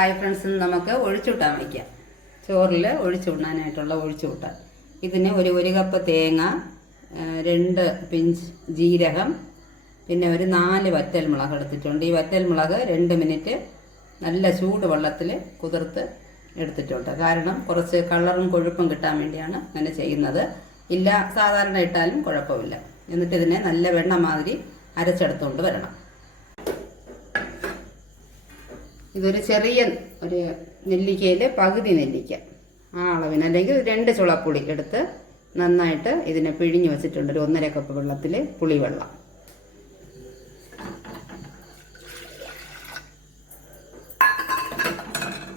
Hi friends, നമുക്ക് ഒഴിച്ചുകൂട്ടാൻ വയ്ക്കാം. ചോറിൽ ഒഴിച്ചുകൂട്ടാനായിട്ടുള്ള ഒഴിച്ചുകൂട്ടാൻ. ഇതിന് ഒരു കപ്പ് തേങ്ങ, 2 പിഞ്ച് ജീരകം, പിന്നെ ഒരു 4 വറ്റൽമുളക് എടുത്തിട്ടുണ്ട്. ഈ വറ്റൽമുളക് 2 മിനിറ്റ് നല്ല ചൂട് വെള്ളത്തിൽ കുതിർത്ത് എടുത്തിട്ടുണ്ട്. കാരണം കുറച്ച് കളറും കൊഴുപ്പും കിട്ടാൻ വേണ്ടിയാണ് അങ്ങനെ ചെയ്യുന്നത്. ഇല്ല സാധാരണ ഇട്ടാലും കുഴപ്പമില്ല. എന്നിട്ട് ഇതിനെ നല്ല വെണ്ണ മാതിരി അരച്ചെടുത്തുകൊണ്ട് വരണം. ഇതൊരു ചെറിയ ഒരു നെല്ലിക്കയിൽ പകുതി നെല്ലിക്ക ആ അളവിന്, അല്ലെങ്കിൽ 2 ചുളപ്പുളി എടുത്ത് നന്നായിട്ട് ഇതിനെ പിഴിഞ്ഞ് വെച്ചിട്ടുണ്ട്. ഒരു 1.5 കപ്പ് വെള്ളത്തിൽ പുളിവെള്ളം.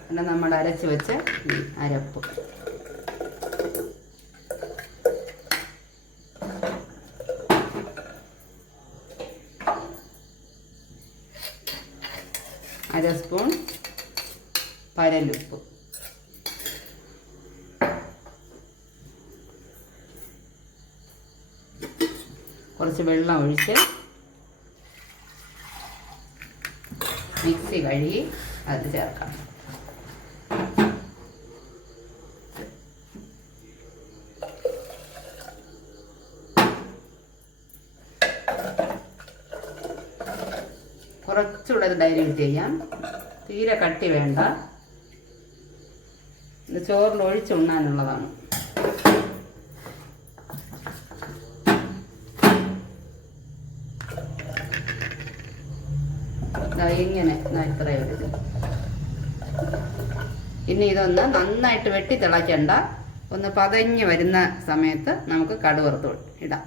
പിന്നെ നമ്മൾ അരച്ച് വെച്ച ഈ അരപ്പ് അര സ്പൂൺ പരലുപ്പ്, കുറച്ച് വെള്ളം ഒഴിച്ച് മിക്സി കഴുകി അത് ചേർക്കാം. കുറച്ചുകൂടെ ഡൈല്യൂട്ട് ചെയ്യാം. തീരെ കട്ടി വേണ്ട. ഇത് ചോറിൽ ഒഴിച്ചുണ്ണാനുള്ളതാണ്. ഇങ്ങനെ ഇത്രയും ഇത്. ഇനി ഇതൊന്ന് നന്നായിട്ട് വെട്ടി തിളയ്ക്കണ്ട. ഒന്ന് പതഞ്ഞ് വരുന്ന സമയത്ത് നമുക്ക് കടുവറുത്ത് ഇടാം.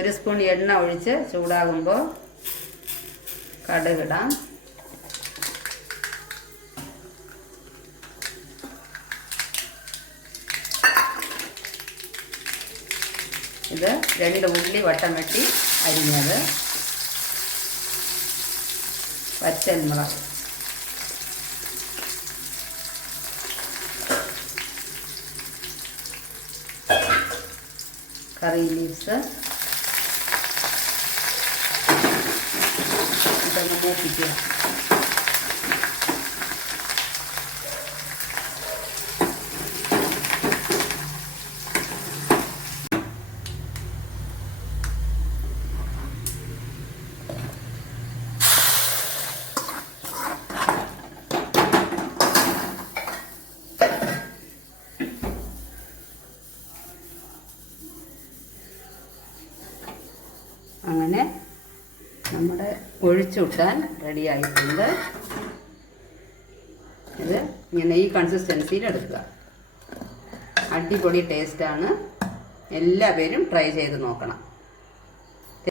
ഒരു സ്പൂൺ എണ്ണ ഒഴിച്ച് ചൂടാകുമ്പോൾ കടുകിടാം. ഇത് 2 ഉള്ളി വട്ടം വെട്ടി അരിഞ്ഞത്, പച്ചമുളക്, കറി ലീവ്സ്, ഇതൊന്ന് മൂപ്പിക്കുക. അങ്ങനെ നമ്മുടെ ഒഴിച്ചുകൂട്ടാൻ റെഡി ആയിട്ടുണ്ട്. ഇത് ഇങ്ങനെ ഈ കൺസിസ്റ്റൻസിയിൽ എടുക്കുക. അടിപൊളി ടേസ്റ്റാണ്. എല്ലാവരും ട്രൈ ചെയ്ത് നോക്കണം.